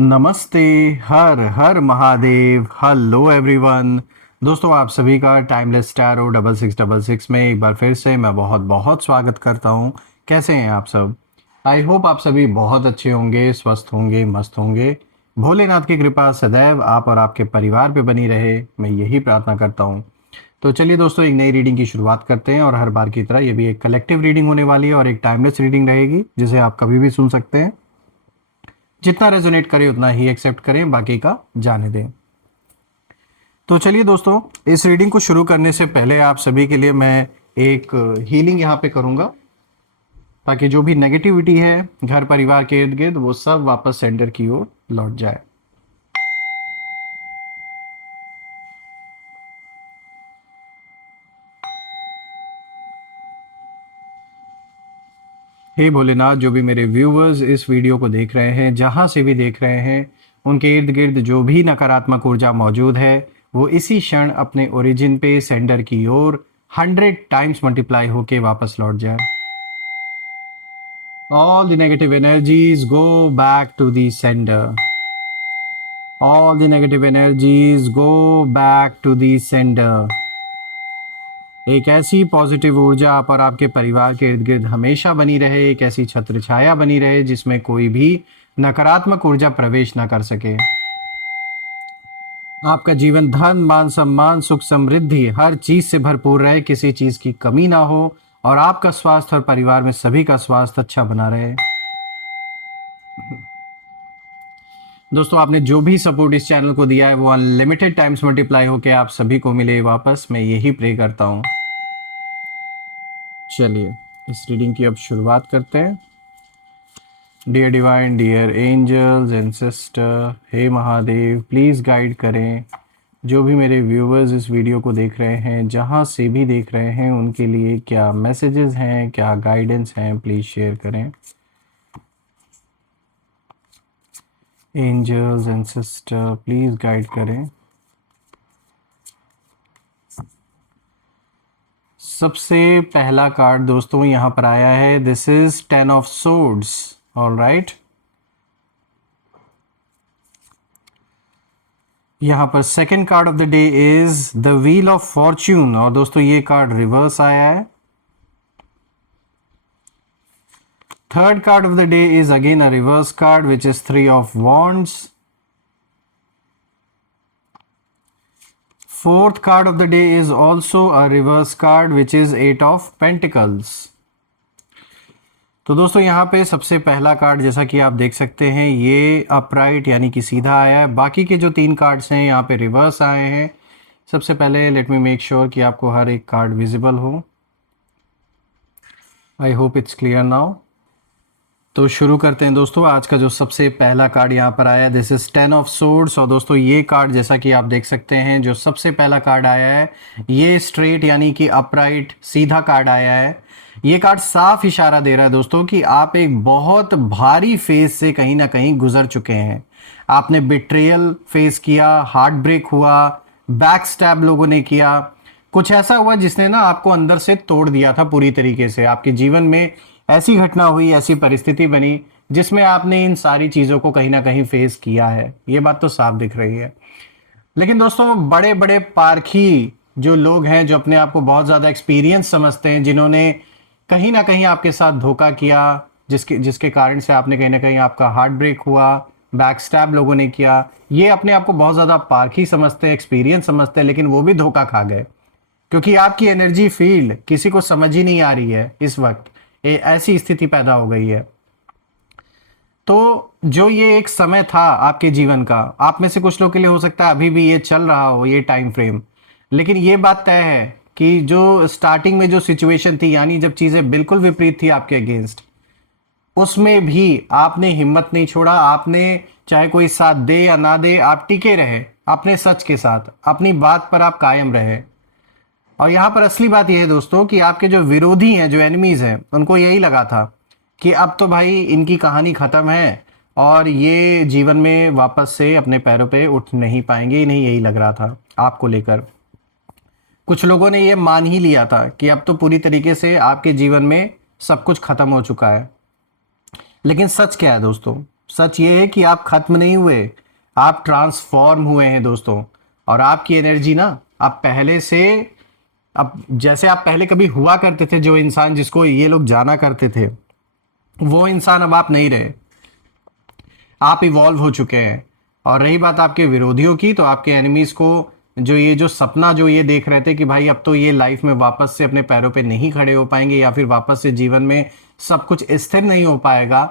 नमस्ते। हर हर महादेव। Hello everyone. दोस्तों आप सभी का टाइमलेस टैरो 6666 में एक बार फिर से मैं बहुत बहुत स्वागत करता हूं। कैसे हैं आप सब? आई होप आप सभी बहुत अच्छे होंगे, स्वस्थ होंगे, मस्त होंगे। भोलेनाथ की कृपा सदैव आप और आपके परिवार पे बनी रहे, मैं यही प्रार्थना करता हूं। तो चलिए दोस्तों, एक नई रीडिंग की शुरुआत करते हैं और हर बार की तरह ये भी एक कलेक्टिव रीडिंग होने वाली है और एक टाइमलेस रीडिंग रहेगी जिसे आप कभी भी सुन सकते हैं। जितना रेजोनेट करे उतना ही एक्सेप्ट करें, बाकी का जाने दें। तो चलिए दोस्तों, इस रीडिंग को शुरू करने से पहले आप सभी के लिए मैं एक हीलिंग यहाँ पे करूँगा, ताकि जो भी नेगेटिविटी है घर परिवार के इर्द गिर्द वो सब वापस सेंटर की ओर लौट जाए। हे भोलेनाथ, जो भी मेरे व्यूवर्स इस वीडियो को देख रहे हैं, जहाँ से भी देख रहे हैं, उनके इर्द गिर्द जो भी नकारात्मक ऊर्जा मौजूद है वो इसी क्षण अपने ओरिजिन पे सेंटर की ओर 100 टाइम्स मल्टीप्लाई होके वापस लौट जाए। All the negative energies go back to the sender. All the negative energies go back to the sender. एक ऐसी पॉजिटिव ऊर्जा आप और आपके परिवार के इर्द गिर्द हमेशा बनी रहे, एक ऐसी छत्र छाया बनी रहे जिसमें कोई भी नकारात्मक ऊर्जा प्रवेश ना कर सके। आपका जीवन धन, मान, सम्मान, सुख, समृद्धि हर चीज से भरपूर रहे, किसी चीज की कमी ना हो और आपका स्वास्थ्य और परिवार में सभी का स्वास्थ्य अच्छा बना रहे। दोस्तों आपने जो भी सपोर्ट इस चैनल को दिया है वो अनलिमिटेड टाइम्स मल्टीप्लाई होके आप सभी को मिले वापस, मैं यही प्रे करता हूँ। चलिए इस रीडिंग की अब शुरुआत करते हैं। Dear divine, dear angels and sister, हे महादेव, प्लीज़ गाइड करें जो भी मेरे व्यूवर्स इस वीडियो को देख रहे हैं, जहाँ से भी देख रहे हैं, उनके लिए क्या मैसेजेस हैं, क्या गाइडेंस हैं, प्लीज़ शेयर करें। Angels and sister please guide करें। सबसे पहला कार्ड दोस्तों यहाँ पर आया है, this is 10 of swords. Alright, यहाँ पर second card of the day is the wheel of fortune और दोस्तों ये कार्ड रिवर्स आया है। Third card of the day is again a reverse card which is 3 of wands. Fourth card of the day is also a reverse card which is 8 of Pentacles. तो दोस्तों यहाँ पे सबसे पहला कार्ड जैसा कि आप देख सकते हैं ये अपराइट यानी कि सीधा आया है। बाकी के जो 3 कार्ड्स हैं यहाँ पे रिवर्स आए हैं। सबसे पहले लेट मी मेक श्योर कि आपको हर एक कार्ड विजिबल हो। I hope it's clear now. तो शुरू करते हैं दोस्तों। आज का जो सबसे पहला कार्ड यहाँ पर आया है, दिस इज 10 ऑफ सोर्ड्स और दोस्तों ये कार्ड जैसा कि आप देख सकते हैं, जो सबसे पहला कार्ड आया है ये स्ट्रेट यानी कि अपराइट सीधा कार्ड आया है। ये कार्ड साफ इशारा दे रहा है दोस्तों कि आप एक बहुत भारी फेज से कहीं ना कहीं गुजर चुके हैं। आपने बिट्रेयल फेस किया, हार्ट ब्रेक हुआ, बैक स्टैब लोगों ने किया, कुछ ऐसा हुआ जिसने ना आपको अंदर से तोड़ दिया था पूरी तरीके से। आपके जीवन में ऐसी घटना हुई, ऐसी परिस्थिति बनी जिसमें आपने इन सारी चीज़ों को कहीं ना कहीं फेस किया है, ये बात तो साफ दिख रही है। लेकिन दोस्तों बड़े बड़े पारखी जो लोग हैं, जो अपने आप को बहुत ज़्यादा एक्सपीरियंस समझते हैं, जिन्होंने कहीं ना कहीं आपके साथ धोखा किया, जिसके जिसके कारण से आपने कहीं ना कहीं आपका हार्ट ब्रेक हुआ, बैक स्टैब लोगों ने किया, ये अपने आप को बहुत ज़्यादा पारखी समझते हैं, एक्सपीरियंस समझते हैं, लेकिन वो भी धोखा खा गए क्योंकि आपकी एनर्जी फील्ड किसी को समझ ही नहीं आ रही है। इस वक्त ऐसी स्थिति पैदा हो गई है। तो जो ये एक समय था आपके जीवन का, आप में से कुछ लोग के लिए हो सकता है अभी भी ये चल रहा हो ये टाइम फ्रेम, लेकिन ये बात तय है कि जो स्टार्टिंग में जो सिचुएशन थी, यानी जब चीज़ें बिल्कुल विपरीत थी आपके अगेंस्ट, उसमें भी आपने हिम्मत नहीं छोड़ा। आपने चाहे कोई साथ दे या ना दे, आप टिके रहे अपने सच के साथ, अपनी बात पर आप कायम रहे। और यहाँ पर असली बात यह है दोस्तों कि आपके जो विरोधी हैं, जो एनिमीज हैं, उनको यही लगा था कि अब तो भाई इनकी कहानी ख़त्म है और ये जीवन में वापस से अपने पैरों पे उठ नहीं पाएंगे। नहीं, यही लग रहा था आपको लेकर। कुछ लोगों ने ये मान ही लिया था कि अब तो पूरी तरीके से आपके जीवन में सब कुछ ख़त्म हो चुका है। लेकिन सच क्या है दोस्तों? सच ये है कि आप खत्म नहीं हुए, आप ट्रांसफॉर्म हुए हैं दोस्तों। और आपकी एनर्जी ना, आप पहले से, अब जैसे आप पहले कभी हुआ करते थे, जो इंसान जिसको ये लोग जाना करते थे, वो इंसान अब आप नहीं रहे, आप इवॉल्व हो चुके हैं। और रही बात आपके विरोधियों की, तो आपके एनिमीज को जो ये जो सपना जो ये देख रहे थे कि भाई अब तो ये लाइफ में वापस से अपने पैरों पे नहीं खड़े हो पाएंगे, या फिर वापस से जीवन में सब कुछ स्थिर नहीं हो पाएगा,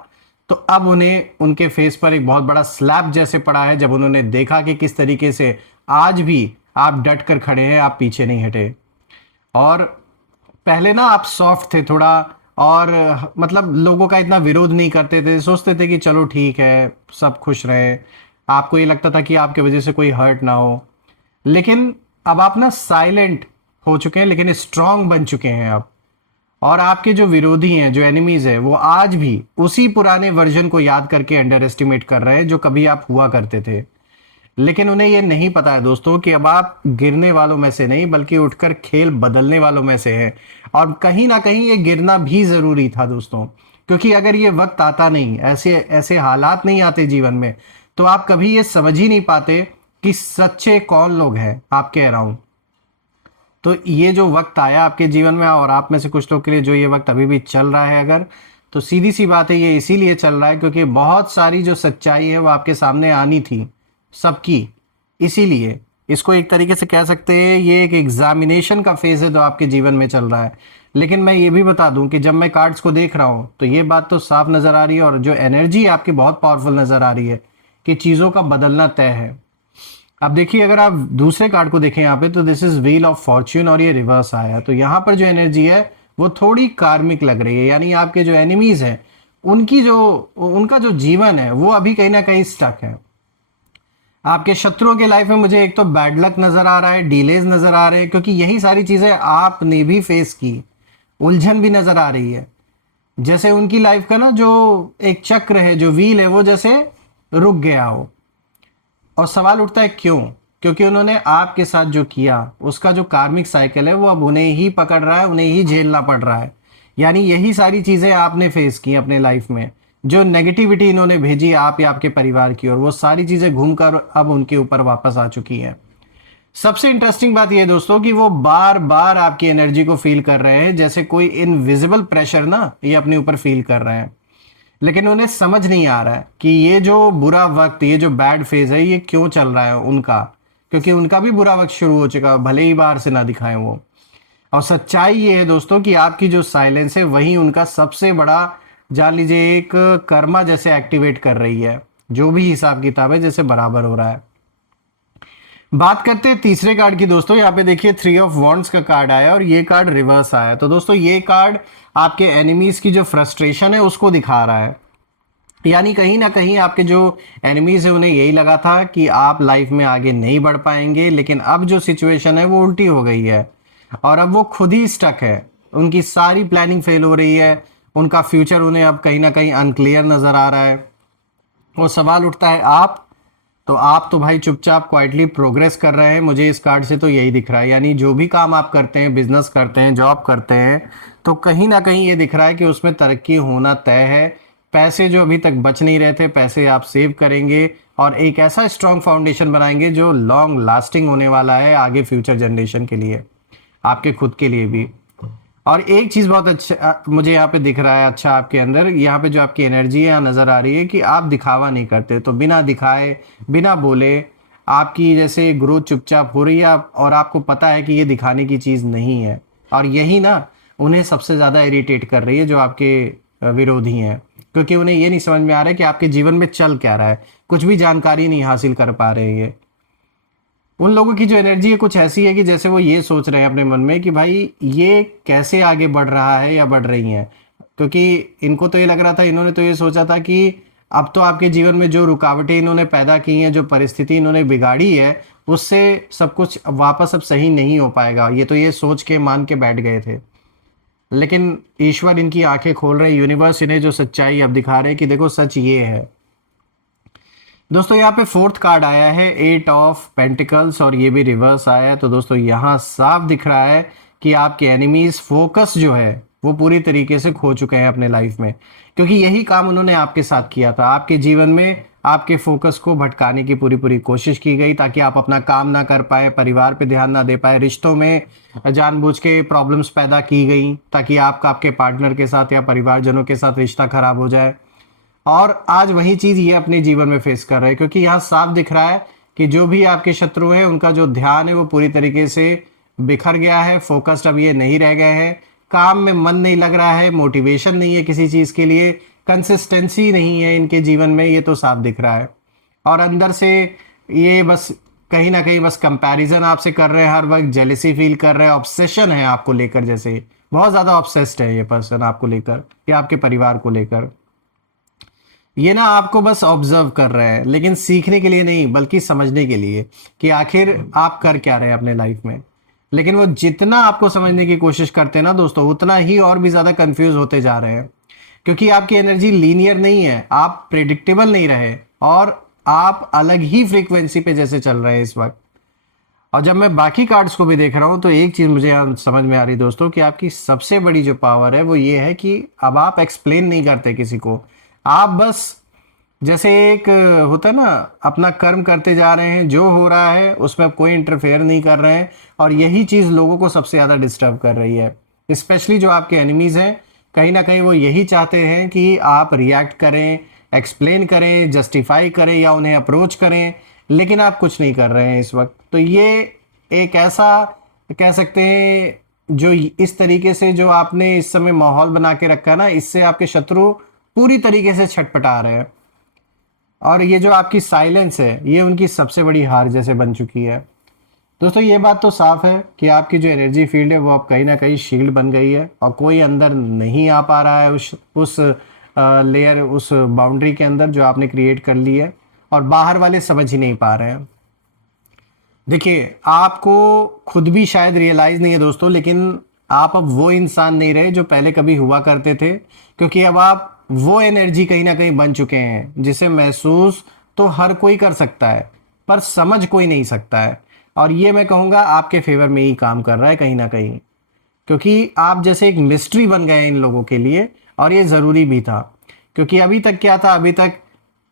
तो अब उन्हें उनके फेस पर एक बहुत बड़ा स्लैप जैसे पड़ा है, जब उन्होंने देखा कि किस तरीके से आज भी आप डट कर खड़े हैं, आप पीछे नहीं हटे। और पहले ना आप सॉफ्ट थे थोड़ा, और मतलब लोगों का इतना विरोध नहीं करते थे, सोचते थे कि चलो ठीक है, सब खुश रहे। आपको ये लगता था कि आपकी वजह से कोई हर्ट ना हो। लेकिन अब आप ना साइलेंट हो चुके हैं, लेकिन स्ट्रांग बन चुके हैं अब। और आपके जो विरोधी हैं, जो एनिमीज हैं, वो आज भी उसी पुराने वर्जन को याद करके अंडर एस्टिमेट कर रहे हैं जो कभी आप हुआ करते थे। लेकिन उन्हें ये नहीं पता है दोस्तों कि अब आप गिरने वालों में से नहीं, बल्कि उठकर खेल बदलने वालों में से हैं। और कहीं ना कहीं ये गिरना भी जरूरी था दोस्तों, क्योंकि अगर ये वक्त आता नहीं, ऐसे ऐसे हालात नहीं आते जीवन में, तो आप कभी ये समझ ही नहीं पाते कि सच्चे कौन लोग हैं आपके अराउंड। तो ये जो वक्त आया आपके जीवन में, और आप में से कुछ लोग के लिए जो ये वक्त अभी भी चल रहा है अगर, तो सीधी सी बात है, ये इसीलिए चल रहा है क्योंकि बहुत सारी जो सच्चाई है वो आपके सामने आनी थी सबकी। इसीलिए इसको एक तरीके से कह सकते हैं, ये एक एग्जामिनेशन का फेज है जो आपके जीवन में चल रहा है। लेकिन मैं ये भी बता दूं कि जब मैं कार्ड्स को देख रहा हूं, तो ये बात तो साफ नजर आ रही है, और जो एनर्जी आपकी बहुत पावरफुल नजर आ रही है कि चीजों का बदलना तय है। अब देखिए, अगर आप दूसरे कार्ड को देखें यहाँ पे, तो this is wheel of fortune, और ये रिवर्स आया। तो यहाँ पर जो एनर्जी है वो थोड़ी कार्मिक लग रही है, यानी आपके जो एनिमीज हैं उनका जो जीवन है वो अभी कहीं ना कहीं स्टक है। आपके शत्रुओं के लाइफ में मुझे एक तो बैड लक नजर आ रहा है, डिलेज नजर आ रहे हैं, क्योंकि यही सारी चीजें आपने भी फेस की। उलझन भी नजर आ रही है, जैसे उनकी लाइफ का ना जो एक चक्र है, जो व्हील है, वो जैसे रुक गया हो। और सवाल उठता है क्यों? क्योंकि उन्होंने आपके साथ जो किया, उसका जो कार्मिक साइकिल है वो अब उन्हें ही पकड़ रहा है, उन्हें ही झेलना पड़ रहा है। यानी यही सारी चीजें आपने फेस की अपने लाइफ में, जो नेगेटिविटी इन्होंने भेजी आप या आपके परिवार की, और वो सारी चीजें घूमकर अब उनके ऊपर वापस आ चुकी हैं। सबसे इंटरेस्टिंग बात यह दोस्तों कि वो बार बार आपकी एनर्जी को फील कर रहे हैं, जैसे कोई इनविजिबल प्रेशर ना ये अपने ऊपर फील कर रहे हैं। लेकिन उन्हें समझ नहीं आ रहा है कि ये जो बुरा वक्त, ये जो बैड फेज है, ये क्यों चल रहा है उनका, क्योंकि उनका भी बुरा वक्त शुरू हो चुका, भले ही बाहर से ना दिखाएं वो। और सच्चाई ये है दोस्तों कि आपकी जो साइलेंस है वही उनका सबसे बड़ा, जान लीजिए, एक कर्मा जैसे एक्टिवेट कर रही है। जो भी हिसाब किताब है जैसे बराबर हो रहा है। बात करते हैं तीसरे कार्ड की दोस्तों। यहाँ पे देखिए 3 ऑफ वॉन्ड्स का कार्ड आया, और ये कार्ड रिवर्स आया। तो दोस्तों ये कार्ड आपके एनिमीज की जो फ्रस्ट्रेशन है उसको दिखा रहा है। यानी कहीं ना कहीं आपके जो एनिमीज है उन्हें यही लगा था कि आप लाइफ में आगे नहीं बढ़ पाएंगे, लेकिन अब जो सिचुएशन है वो उल्टी हो गई है, और अब वो खुद ही स्टक है। उनकी सारी प्लानिंग फेल हो रही है, उनका फ्यूचर उन्हें अब कहीं ना कहीं अनक्लियर नजर आ रहा है। और सवाल उठता है आप तो भाई चुपचाप क्वाइटली प्रोग्रेस कर रहे हैं। मुझे इस कार्ड से तो यही दिख रहा है, यानी जो भी काम आप करते हैं, बिजनेस करते हैं, जॉब करते हैं, तो कहीं ना कहीं ये दिख रहा है कि उसमें तरक्की होना तय है। पैसे जो अभी तक बच नहीं रहे थे, पैसे आप सेव करेंगे, और एक ऐसा स्ट्रांग फाउंडेशन बनाएंगे जो लॉन्ग लास्टिंग होने वाला है आगे फ्यूचर जनरेशन के लिए, आपके खुद के लिए भी। और एक चीज बहुत अच्छा मुझे यहाँ पे दिख रहा है, अच्छा आपके अंदर, यहाँ पे जो आपकी एनर्जी है यहाँ नजर आ रही है कि आप दिखावा नहीं करते, तो बिना दिखाए, बिना बोले आपकी जैसे ग्रोथ चुपचाप हो रही है, और आपको पता है कि ये दिखाने की चीज नहीं है। और यही ना उन्हें सबसे ज्यादा इरिटेट कर रही है, जो आपके विरोधी हैं, क्योंकि उन्हें ये नहीं समझ में आ रहा है कि आपके जीवन में चल क्या रहा है, कुछ भी जानकारी नहीं हासिल कर पा रहे हैं। उन लोगों की जो एनर्जी है कुछ ऐसी है कि जैसे वो ये सोच रहे हैं अपने मन में कि भाई ये कैसे आगे बढ़ रहा है या बढ़ रही है। क्योंकि इनको तो ये लग रहा था, इन्होंने तो ये सोचा था कि अब तो आपके जीवन में जो रुकावटें इन्होंने पैदा की हैं, जो परिस्थिति इन्होंने बिगाड़ी है, उससे सब कुछ वापस अब सही नहीं हो पाएगा। ये तो ये सोच के मान के बैठ गए थे। लेकिन ईश्वर इनकी आंखें खोल रहे, यूनिवर्स इन्हें जो सच्चाई अब दिखा रहे हैं कि देखो सच ये है। दोस्तों यहाँ पे फोर्थ कार्ड आया है 8 ऑफ पेंटिकल्स, और ये भी रिवर्स आया है। तो दोस्तों यहाँ साफ दिख रहा है कि आपके एनिमीज फोकस जो है वो पूरी तरीके से खो चुके हैं अपने लाइफ में, क्योंकि यही काम उन्होंने आपके साथ किया था। आपके जीवन में आपके फोकस को भटकाने की पूरी पूरी कोशिश की गई ताकि आप अपना काम ना कर पाए, परिवार पे ध्यान ना दे पाए, रिश्तों में जानबूझ के प्रॉब्लम्स पैदा की गई ताकि आपका आपके पार्टनर के साथ या परिवारजनों के साथ रिश्ता खराब हो जाए। और आज वही चीज ये अपने जीवन में फेस कर रहे हैं, क्योंकि यहाँ साफ दिख रहा है कि जो भी आपके शत्रु हैं उनका जो ध्यान है वो पूरी तरीके से बिखर गया है, फोकस्ड अब ये नहीं रह गए हैं, काम में मन नहीं लग रहा है, मोटिवेशन नहीं है किसी चीज के लिए, कंसिस्टेंसी नहीं है इनके जीवन में, ये तो साफ दिख रहा है। और अंदर से ये बस कहीं ना कहीं बस कंपैरिजन आपसे कर रहे हैं, हर वक्त जेलेसी फील कर रहे हैं, ऑब्सेशन है आपको लेकर, जैसे बहुत ज्यादा ऑब्सेस्ड है ये पर्सन आपको लेकर या आपके परिवार को लेकर। ये ना आपको बस ऑब्जर्व कर रहे हैं, लेकिन सीखने के लिए नहीं बल्कि समझने के लिए कि आखिर आप कर क्या रहे हैं अपने लाइफ में। लेकिन वो जितना आपको समझने की कोशिश करते हैं ना दोस्तों, उतना ही और भी ज्यादा कंफ्यूज होते जा रहे हैं, क्योंकि आपकी एनर्जी लीनियर नहीं है, आप प्रेडिक्टेबल नहीं रहे और आप अलग ही फ्रीक्वेंसी पे जैसे चल रहे हैं इस वक्त। और जब मैं बाकी कार्ड्स को भी देख रहा हूं तो एक चीज मुझे यहाँ समझ में आ रही दोस्तों कि आपकी सबसे बड़ी जो पावर है वो ये है कि अब आप एक्सप्लेन नहीं करते किसी को, आप बस जैसे एक होता है ना, अपना कर्म करते जा रहे हैं, जो हो रहा है उसमें आप कोई इंटरफेयर नहीं कर रहे हैं। और यही चीज लोगों को सबसे ज्यादा डिस्टर्ब कर रही है, स्पेशली जो आपके एनिमीज हैं। कहीं ना कहीं वो यही चाहते हैं कि आप रिएक्ट करें, एक्सप्लेन करें, जस्टिफाई करें या उन्हें अप्रोच करें, लेकिन आप कुछ नहीं कर रहे हैं इस वक्त। तो ये एक ऐसा कह सकते हैं जो इस तरीके से जो आपने इस समय माहौल बना के रखा है ना, इससे आपके शत्रु पूरी तरीके से छटपटा रहे हैं। और ये जो आपकी साइलेंस है ये उनकी सबसे बड़ी हार जैसे बन चुकी है। दोस्तों ये बात तो साफ है कि आपकी जो एनर्जी फील्ड है वो अब कहीं ना कहीं शील्ड बन गई है और कोई अंदर नहीं आ पा रहा है उस लेयर, उस बाउंड्री के अंदर जो आपने क्रिएट कर ली है, और बाहर वाले समझ ही नहीं पा रहे हैं। देखिए आपको खुद भी शायद रियलाइज नहीं है दोस्तों, लेकिन आप अब वो इंसान नहीं रहे जो पहले कभी हुआ करते थे, क्योंकि अब आप वो एनर्जी कहीं ना कहीं बन चुके हैं जिसे महसूस तो हर कोई कर सकता है पर समझ कोई नहीं सकता है। और ये मैं कहूँगा आपके फेवर में ही काम कर रहा है कहीं ना कहीं, क्योंकि आप जैसे एक मिस्ट्री बन गए इन लोगों के लिए, और ये ज़रूरी भी था। क्योंकि अभी तक क्या था, अभी तक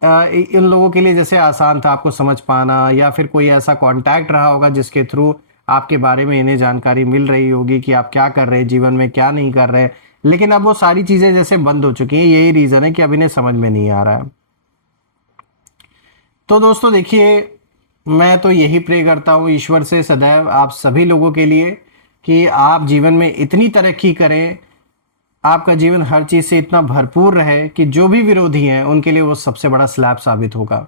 इन लोगों के लिए जैसे आसान था आपको समझ पाना, या फिर कोई ऐसा कांटेक्ट रहा होगा जिसके थ्रू आपके बारे में इन्हें जानकारी मिल रही होगी कि आप क्या कर रहे हैं जीवन में, क्या नहीं कर रहे। लेकिन अब वो सारी चीज़ें जैसे बंद हो चुकी हैं, यही रीज़न है कि अब इन्हें समझ में नहीं आ रहा है। तो दोस्तों देखिए, मैं तो यही प्रे करता हूँ ईश्वर से सदैव आप सभी लोगों के लिए कि आप जीवन में इतनी तरक्की करें, आपका जीवन हर चीज़ से इतना भरपूर रहे कि जो भी विरोधी हैं उनके लिए वो सबसे बड़ा स्लैब साबित होगा,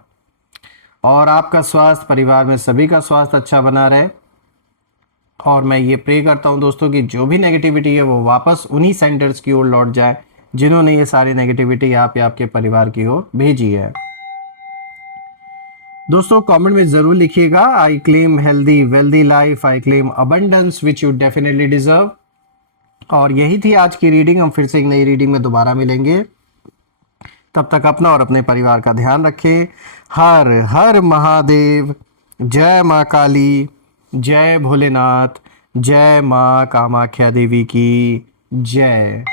और आपका स्वास्थ्य, परिवार में सभी का स्वास्थ्य अच्छा बना रहे। और मैं ये प्रे करता हूँ दोस्तों कि जो भी नेगेटिविटी है वो वापस उन्हीं सेंटर्स की ओर लौट जाए जिन्होंने ये सारी नेगेटिविटी आप या आपके परिवार की ओर भेजी है। दोस्तों कमेंट में जरूर लिखिएगा, I claim healthy wealthy life, I claim abundance which you definitely deserve. और यही थी आज की रीडिंग, हम फिर से एक नई रीडिंग में दोबारा मिलेंगे। तब तक अपना और अपने परिवार का ध्यान रखें। हर हर महादेव, जय माँ काली, जय भोलेनाथ, जय माँ कामाख्या देवी की जय।